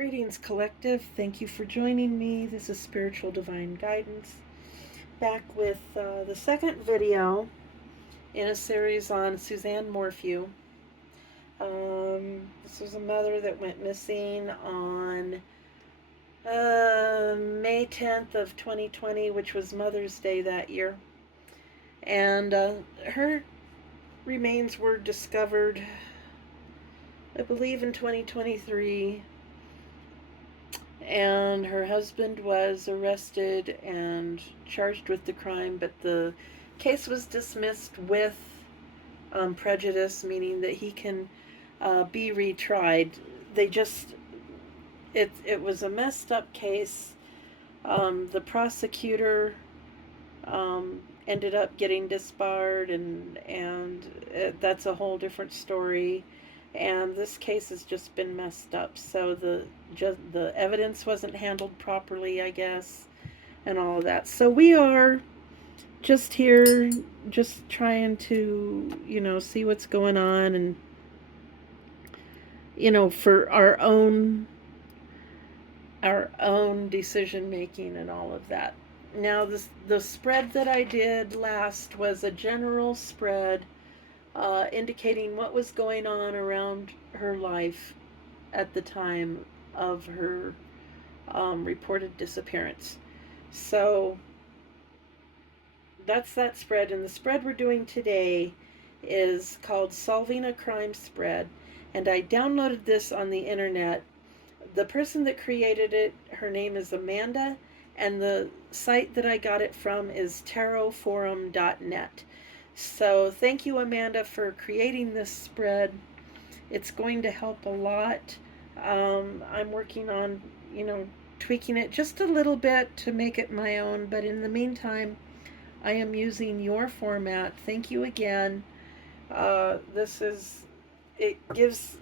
Greetings, Collective. Thank you for joining me. This is Spiritual Divine Guidance. Back with the second video in a series on Suzanne Morphew. This was a mother that went missing on May 10th of 2020, which was Mother's Day that year. And her remains were discovered, I believe, in 2023. And her husband was arrested and charged with the crime, but the case was dismissed with prejudice, meaning that he can be retried. It was a messed up case. The prosecutor ended up getting disbarred, and that's a whole different story. And this case has just been messed up. So the evidence wasn't handled properly, I guess, and all of that. So we are just here, just trying to, see what's going on, and for our own decision making and all of that. Now, the spread that I did last was a general spread indicating what was going on around her life at the time of her reported disappearance. So that's that spread. And the spread we're doing today is called Solving a Crime Spread. And I downloaded this on the internet. The person that created it, her name is Amanda, and the site that I got it from is tarotforum.net. So thank you, Amanda, for creating this spread. It's going to help a lot. I'm working on, tweaking it just a little bit to make it my own. But in the meantime, I am using your format. Thank you again. It gives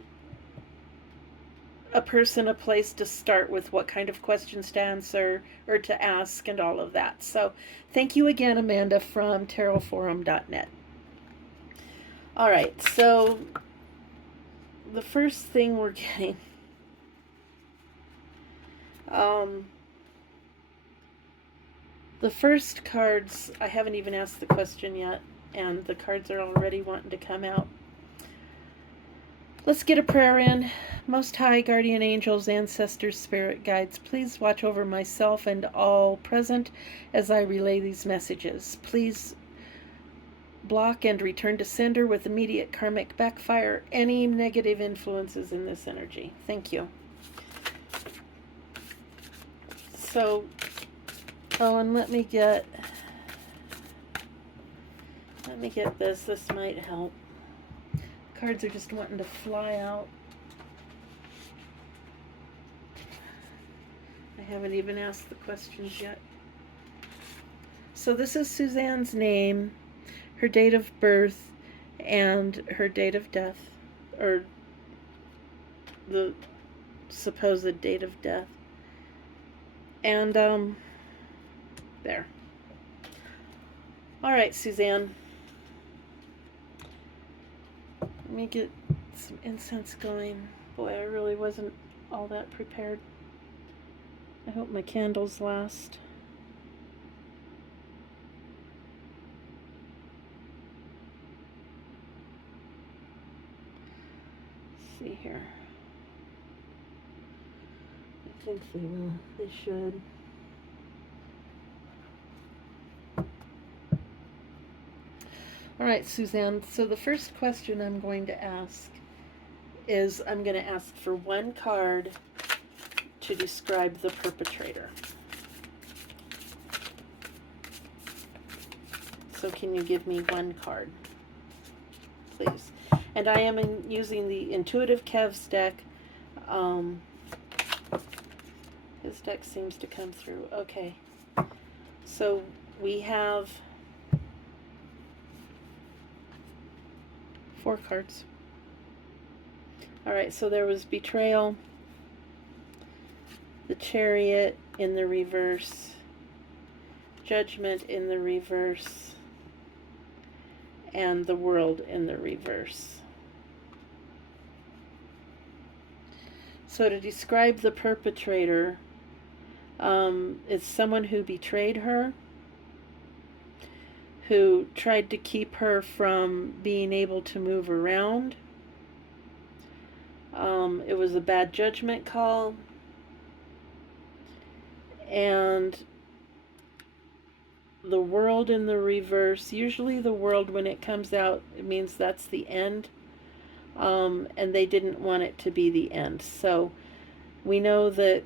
a person a place to start with what kind of questions to answer or to ask and all of that. So thank you again, Amanda, from tarotforum.net. All right, so the first thing we're getting, the first cards, I haven't even asked the question yet, and the cards are already wanting to come out. Let's get a prayer in. Most High, guardian angels, ancestors, spirit guides, please watch over myself and all present as I relay these messages. Please block and return to sender with immediate karmic backfire any negative influences in this energy. Thank you. So, and let me get this. This might help. Cards are just wanting to fly out. I haven't even asked the questions yet. So this is Suzanne's name, her date of birth, and her date of death, or the supposed date of death. And there. All right, Suzanne. Let me get some incense going. Boy, I really wasn't all that prepared. I hope my candles last. Let's see here. I think they will. They should. All right, Suzanne, so the first question I'm going to ask is, I'm going to ask for one card to describe the perpetrator. So can you give me one card, please? And I am using the Intuitive Kev's deck. His deck seems to come through. Okay. So we have 4 cards. All right, so there was betrayal, the Chariot in the reverse, Judgment in the reverse, and the World in the reverse. So to describe the perpetrator, it's someone who betrayed her, who tried to keep her from being able to move around. It was a bad judgment call. And the world in the reverse, usually the world when it comes out, it means that's the end. And they didn't want it to be the end. So we know that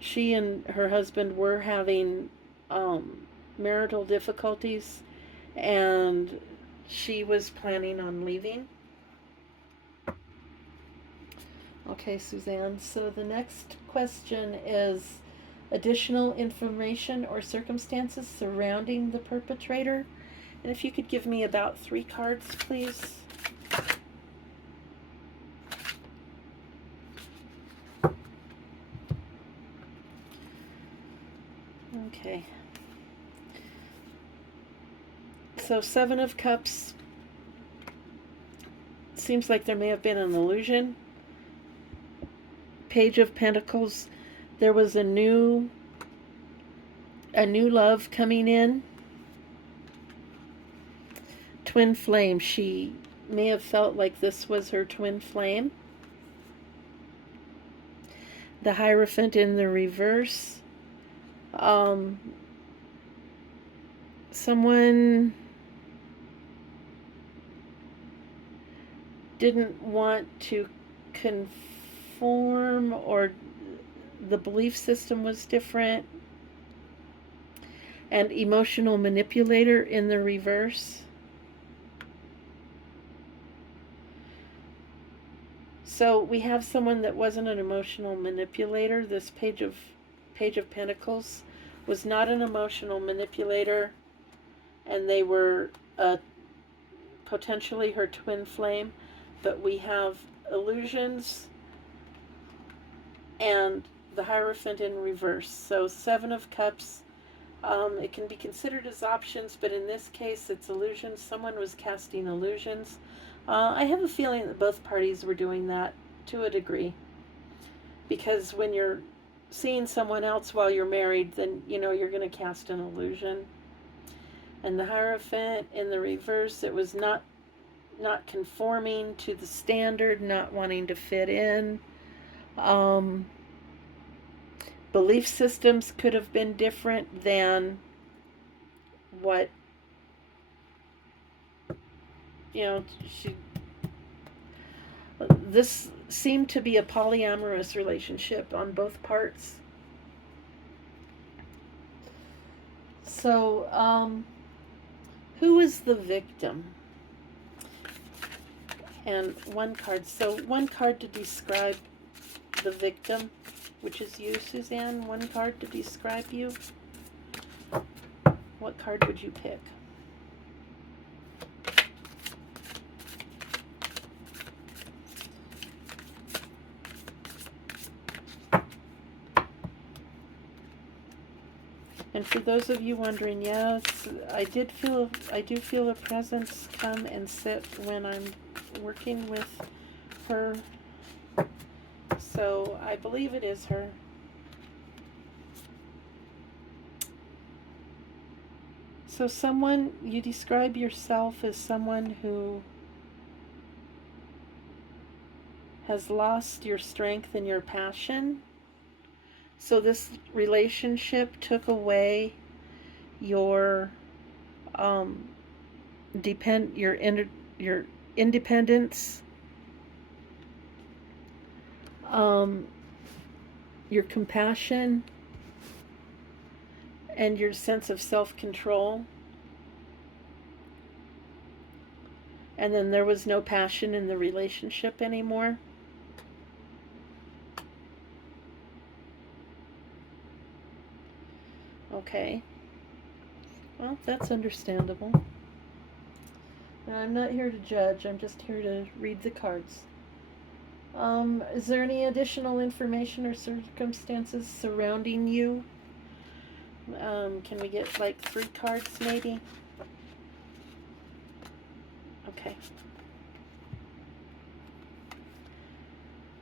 she and her husband were having marital difficulties, and she was planning on leaving. Okay, Suzanne, so the next question is additional information or circumstances surrounding the perpetrator. And if you could give me about 3 cards, please. Okay. So 7 of Cups. Seems like there may have been an illusion. Page of Pentacles. There was a new love coming in. Twin flame. She may have felt like this was her twin flame. The Hierophant in the reverse. Someone didn't want to conform, or the belief system was different. And emotional manipulator in the reverse. So we have someone that wasn't an emotional manipulator. This Page of Pentacles was not an emotional manipulator, and they were potentially her twin flame. But we have illusions and the Hierophant in reverse. So 7 of Cups, it can be considered as options, but in this case it's illusions. Someone was casting illusions. I have a feeling that both parties were doing that to a degree, because when you're seeing someone else while you're married, then you're going to cast an illusion. And the Hierophant in the reverse, it was not conforming to the standard, not wanting to fit in. Belief systems could have been different than what this seemed to be a polyamorous relationship on both parts. So who is the victim? And 1 card. So 1 card to describe the victim, which is you, Suzanne. 1 card to describe you. What card would you pick? And for those of you wondering, yes, I do feel a presence come and sit when I'm working with her. So I believe it is her. So you describe yourself as someone who has lost your strength and your passion. So this relationship took away your your independence, your compassion, and your sense of self-control. And then there was no passion in the relationship anymore. Okay. Well, that's understandable. I'm not here to judge. I'm just here to read the cards. Is there any additional information or circumstances surrounding you? Can we get like 3 cards maybe? Okay.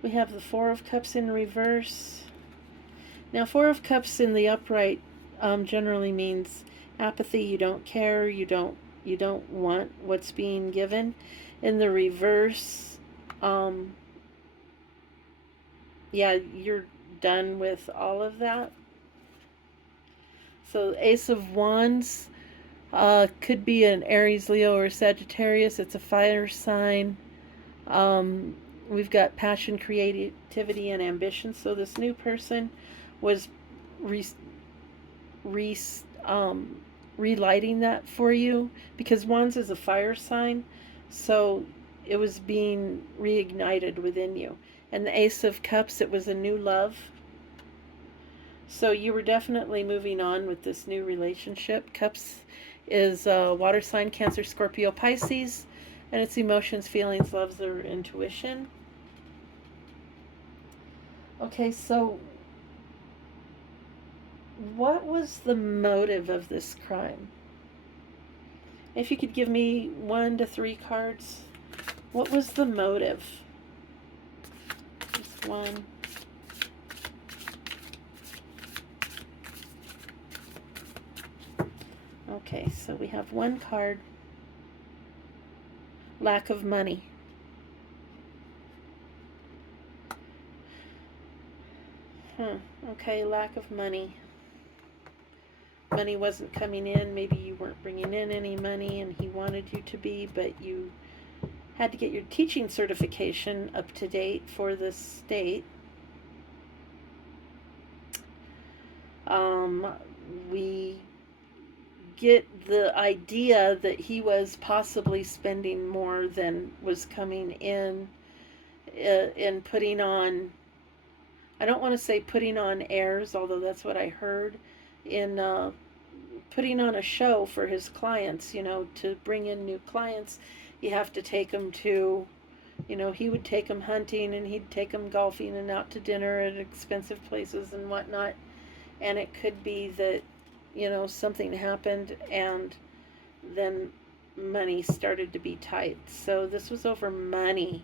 We have the Four of Cups in reverse. Now, Four of Cups in the upright generally means apathy. You don't care. You don't want what's being given. In the reverse, yeah, you're done with all of that. So, Ace of Wands could be an Aries, Leo, or Sagittarius. It's a fire sign. Um, we've got passion, creativity, and ambition. So this new person was re, re, relighting that for you, because Wands is a fire sign. So it was being reignited within you. And the Ace of Cups, it was a new love. So you were definitely moving on with this new relationship. Cups is water sign, Cancer, Scorpio, Pisces, and it's emotions, feelings, loves, or intuition. Okay, so what was the motive of this crime? If you could give me 1 to 3 cards, what was the motive? Just one. Okay, so we have 1 card. Lack of money. Okay, lack of money. Money wasn't coming in. Maybe you weren't bringing in any money and he wanted you to be, but you had to get your teaching certification up to date for the state. We get the idea that he was possibly spending more than was coming in putting on, I don't want to say putting on airs, although that's what I heard, in putting on a show for his clients. To bring in new clients, you have to take them to, he would take them hunting and he'd take them golfing and out to dinner at expensive places and whatnot. And it could be that, something happened and then money started to be tight. So this was over money.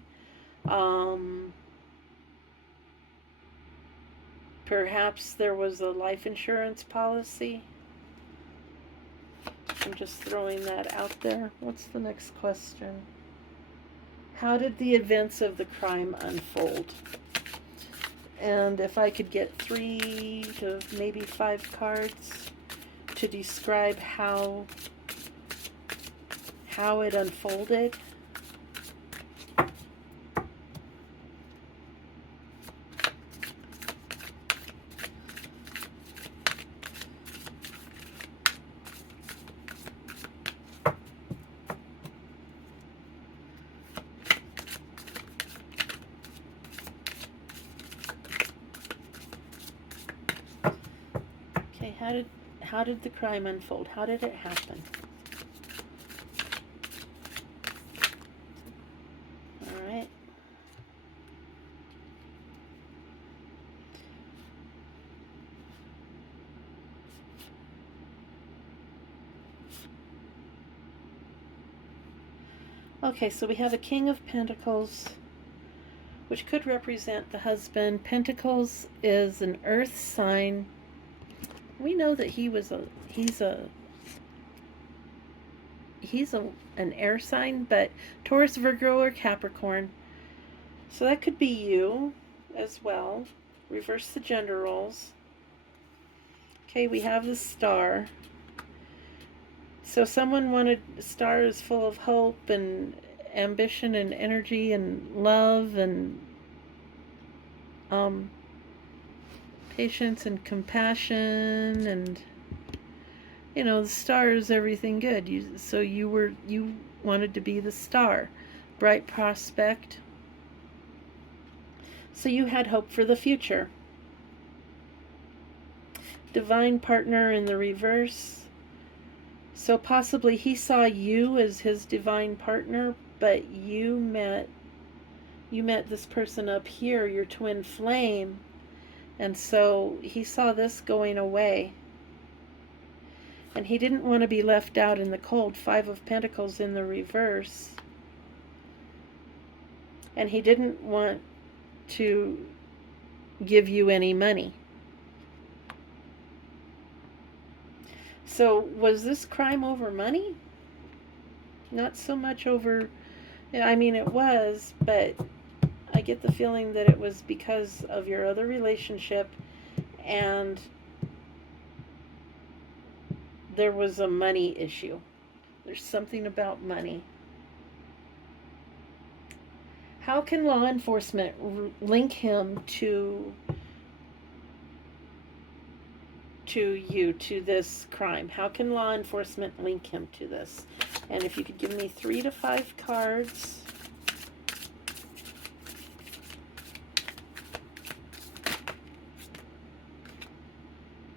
Perhaps there was a life insurance policy. I'm just throwing that out there. What's the next question? How did the events of the crime unfold? And if I could get 3 to maybe 5 cards to describe how it unfolded. Okay, how did the crime unfold? How did it happen? All right. Okay, so we have a King of Pentacles, which could represent the husband. Pentacles is an earth sign. We know that he's an air sign, but Taurus, Virgo, or Capricorn. So that could be you as well. Reverse the gender roles. Okay, we have the Star. So someone wanted, the Star is full of hope and ambition and energy and love and patience and compassion, and the Star is everything good. You wanted to be the Star, bright prospect. So you had hope for the future. Divine partner in the reverse. So possibly he saw you as his divine partner, but you met this person up here, your twin flame, and so he saw this going away. And he didn't want to be left out in the cold. 5 of Pentacles in the reverse. And he didn't want to give you any money. So, was this crime over money? Not so much over, I mean, it was, but I get the feeling that it was because of your other relationship, and there was a money issue. There's something about money. How can law enforcement link him to you, to this crime? How can law enforcement link him to this? And if you could give me 3 to 5 cards.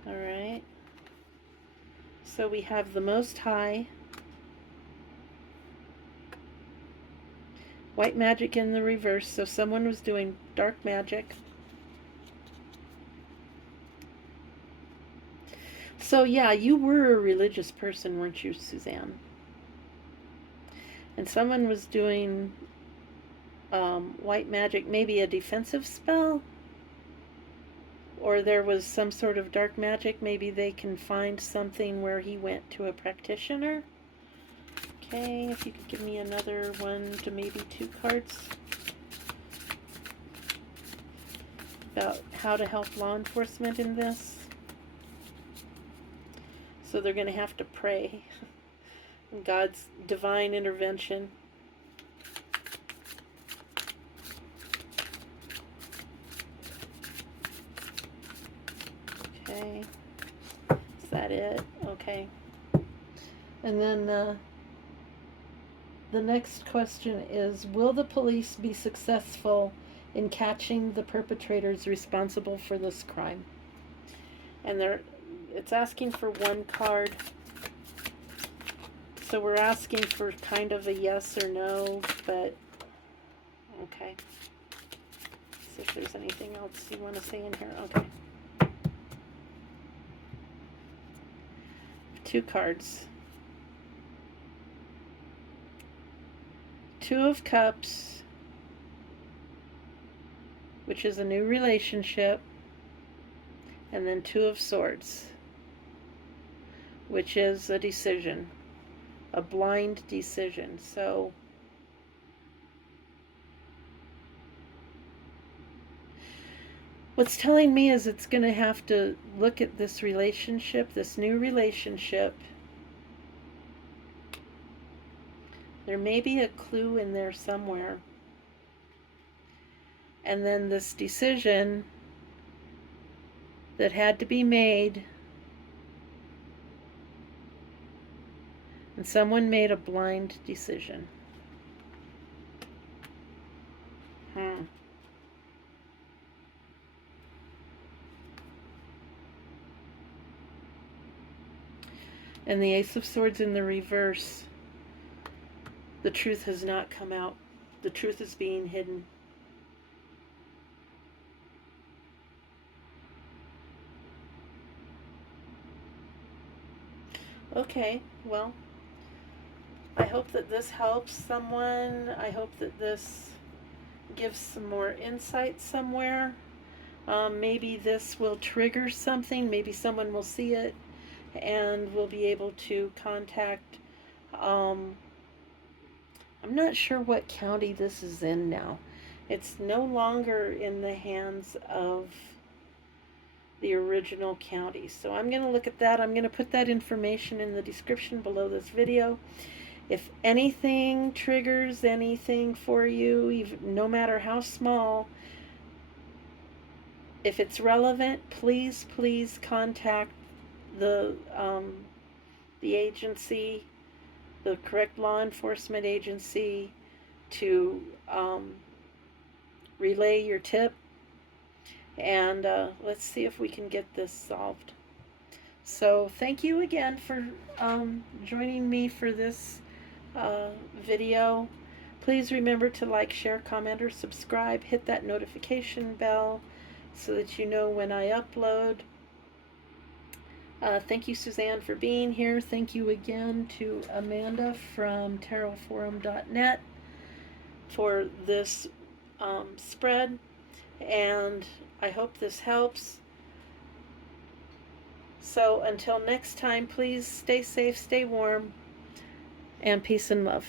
All right. So we have the Most High, white magic in the reverse, so someone was doing dark magic. So yeah, you were a religious person, weren't you, Suzanne? And someone was doing white magic, maybe a defensive spell? Or there was some sort of dark magic. Maybe they can find something where he went to a practitioner. Okay, if you could give me another 1 to maybe 2 cards about how to help law enforcement in this. So they're going to have to pray. God's divine intervention. Okay. Is that it? Okay. And then the next question is, will the police be successful in catching the perpetrators responsible for this crime? And it's asking for 1 card. So we're asking for kind of a yes or no, but okay. See if there's anything else you want to say in here. Okay. 2 cards. 2 of Cups, which is a new relationship, and then 2 of Swords, which is a decision, a blind decision. So what's telling me is it's going to have to look at this relationship, this new relationship. There may be a clue in there somewhere. And then this decision that had to be made, and someone made a blind decision. And the Ace of Swords in the reverse, the truth has not come out. The truth is being hidden. Okay, well, I hope that this helps someone. I hope that this gives some more insight somewhere. Maybe this will trigger something. Maybe someone will see it and will be able to contact. I'm not sure what county this is in now. It's no longer in the hands of the original county. So I'm going to look at that. I'm going to put that information in the description below this video. If anything triggers anything for you, even, no matter how small, if it's relevant, please contact the agency, the correct law enforcement agency, to relay your tip, and let's see if we can get this solved. So thank you again for joining me for this video. Please remember to like, share, comment, or subscribe. Hit that notification bell so that you know when I upload. Thank you, Suzanne, for being here. Thank you again to Amanda from tarotforum.net for this spread. and I hope this helps. So until next time, please stay safe, stay warm, and peace and love.